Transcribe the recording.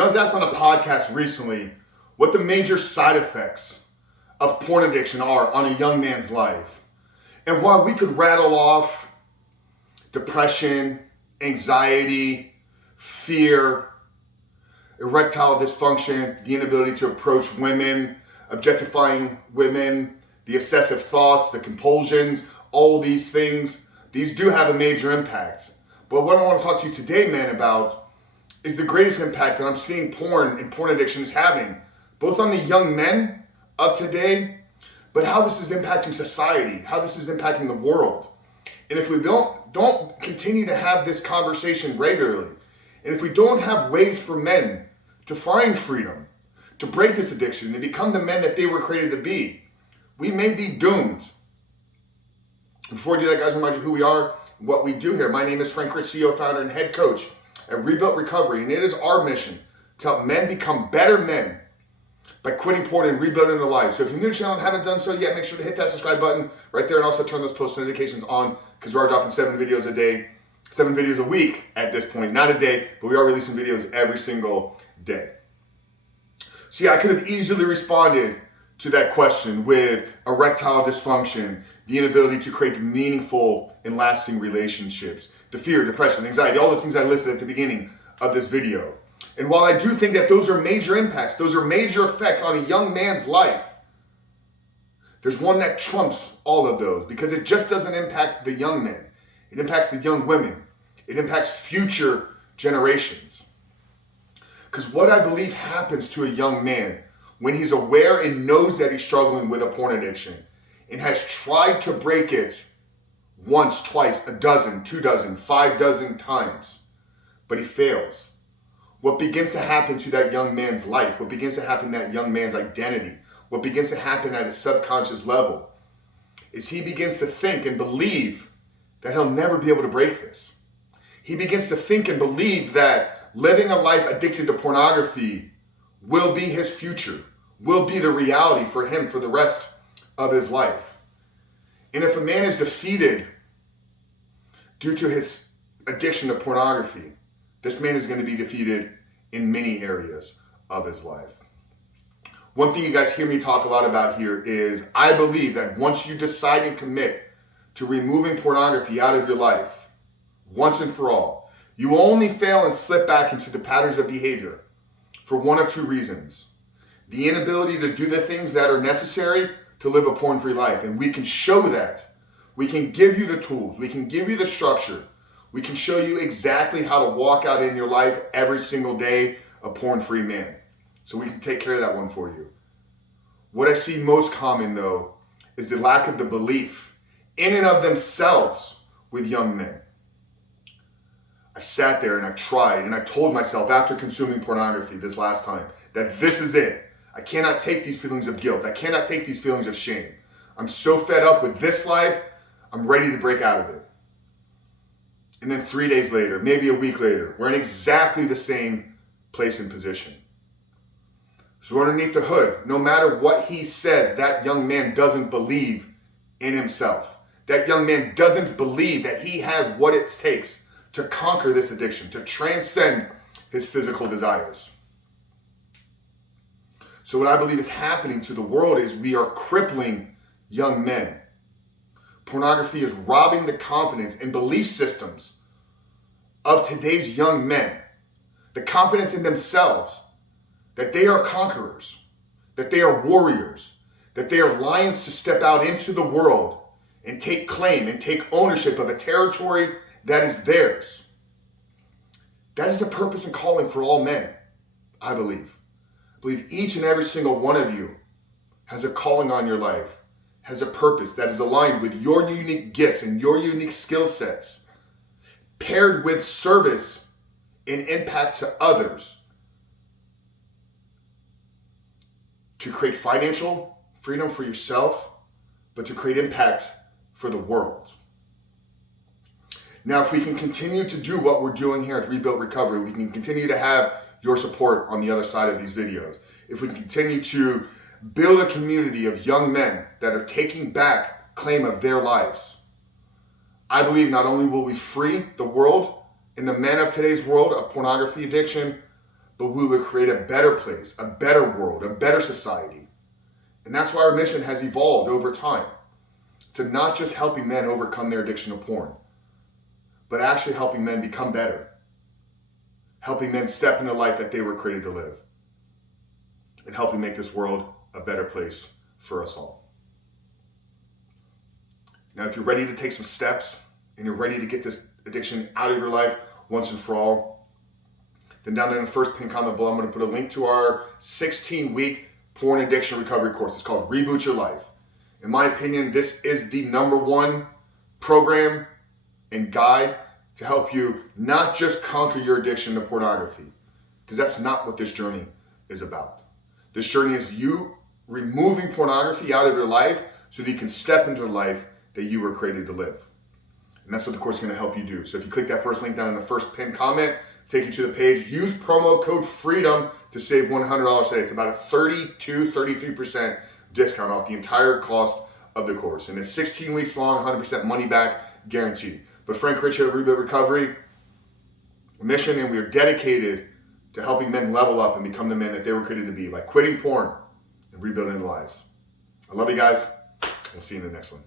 I was asked on a podcast recently what the major side effects of porn addiction are on a young man's life. And while we could rattle off depression, anxiety, fear, erectile dysfunction, the inability to approach women, objectifying women, the obsessive thoughts, the compulsions, all these things, these do have a major impact. But what I want to talk to you today, man, about is the greatest impact that I'm seeing porn and porn addiction is having, both on the young men of today, but how this is impacting society, how this is impacting the world. And if we don't continue to have this conversation regularly, and if we don't have ways for men to find freedom, to break this addiction, and become the men that they were created to be, we may be doomed. Before I do that, guys, I remind you who we are, what we do here. My name is Frank Rich, CEO, founder, and head coach at Rebuilt Recovery, and it is our mission to help men become better men by quitting porn and rebuilding their lives. So if you're new to the channel and haven't done so yet, make sure to hit that subscribe button right there, and also turn those post notifications on, because we are dropping 7 videos a day, 7 videos a week at this point. Not a day, but we are releasing videos every single day. So yeah, I could have easily responded to that question with erectile dysfunction, the inability to create meaningful and lasting relationships, the fear, depression, anxiety, all the things I listed at the beginning of this video. And while I do think that those are major impacts, those are major effects on a young man's life, there's one that trumps all of those, because it just doesn't impact the young men. It impacts the young women. It impacts future generations. Because what I believe happens to a young man when he's aware and knows that he's struggling with a porn addiction and has tried to break it once, twice, a dozen, 2 dozen, 5 dozen times, but he fails. What begins to happen to that young man's life, what begins to happen to that young man's identity, what begins to happen at a subconscious level, is he begins to think and believe that he'll never be able to break this. He begins to think and believe that living a life addicted to pornography will be his future, will be the reality for him for the rest of his life. And if a man is defeated due to his addiction to pornography, this man is going to be defeated in many areas of his life. One thing you guys hear me talk a lot about here is I believe that once you decide and commit to removing pornography out of your life, once and for all, you will only fail and slip back into the patterns of behavior for one of 2 reasons. The inability to do the things that are necessary to live a porn-free life. And we can show that. We can give you the tools. We can give you the structure. We can show you exactly how to walk out in your life every single day a porn-free man. So we can take care of that one for you. What I see most common, though, is the lack of the belief in and of themselves with young men. I've sat there and I've tried and I've told myself after consuming pornography this last time that this is it. I cannot take these feelings of guilt. I cannot take these feelings of shame. I'm so fed up with this life, I'm ready to break out of it. And then 3 days later, maybe a week later, we're in exactly the same place and position. So underneath the hood, no matter what he says, that young man doesn't believe in himself. That young man doesn't believe that he has what it takes to conquer this addiction, to transcend his physical desires. So what I believe is happening to the world is we are crippling young men. Pornography is robbing the confidence and belief systems of today's young men. The confidence in themselves, that they are conquerors, that they are warriors, that they are lions to step out into the world and take claim and take ownership of a territory that is theirs. That is the purpose and calling for all men, I believe. I believe each and every single one of you has a calling on your life, has a purpose that is aligned with your unique gifts and your unique skill sets, paired with service and impact to others, to create financial freedom for yourself, but to create impact for the world. Now, if we can continue to do what we're doing here at Rebuilt Recovery, we can continue to have your support on the other side of these videos. If we can continue to build a community of young men that are taking back claim of their lives, I believe not only will we free the world and the men of today's world of pornography addiction, but we would create a better place, a better world, a better society. And that's why our mission has evolved over time to not just helping men overcome their addiction to porn, but actually helping men become better, helping men step into life that they were created to live, and helping make this world a better place for us all. Now, if you're ready to take some steps and you're ready to get this addiction out of your life once and for all, then down there in the first pinned comment below, I'm going to put a link to our 16-week porn addiction recovery course. It's called Reboot Your Life. In my opinion, this is the #1 program and guide to help you not just conquer your addiction to pornography, because that's not what this journey is about. This journey is you removing pornography out of your life so that you can step into a life that you were created to live. And that's what the course is going to help you do. So if you click that first link down in the first pinned comment, take you to the page, use promo code FREEDOM to save $100 today. It's about a 33% discount off the entire cost of the course. And it's 16 weeks long, 100% money back guaranteed. But Frank Rich here at Rebuild Recovery, mission, and we are dedicated to helping men level up and become the men that they were created to be by quitting porn and rebuilding their lives. I love you guys. We'll see you in the next one.